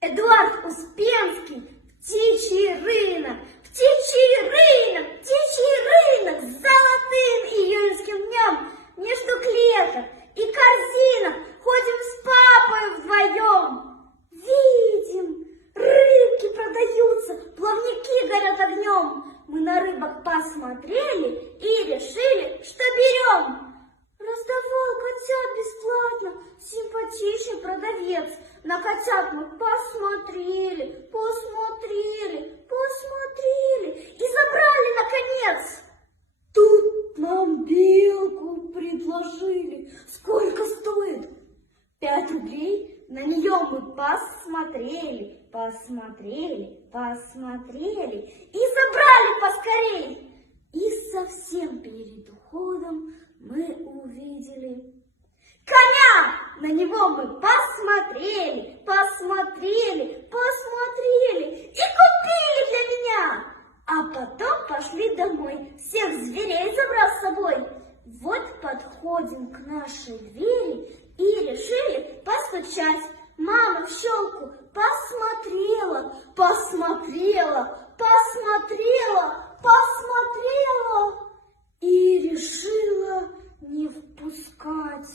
Эдуард Успенский, птичий рынок, птичий рынок, птичий рынок, с золотым июньским днем между клеток и корзинок ходим с папой вдвоем. Видим, рыбки продаются, плавники горят огнем. Мы на рыбок посмотрели и решили, что берем. Раздавал котят бесплатно симпатичный продавец. На котят мы посмотрели, посмотрели, посмотрели и забрали наконец. Тут нам белку предложили. Сколько стоит? 5 рублей. На нее мы посмотрели, посмотрели, посмотрели и забрали поскорей. И совсем перед уходом мы увидели коня. На него мы посмотрели, посмотрели, посмотрели и купили для меня. А потом пошли домой, всех зверей забрав с собой. Вот подходим к нашей двери и решили постучать. Мама в щелку посмотрела, посмотрела, посмотрела, посмотрела и решила не впускать.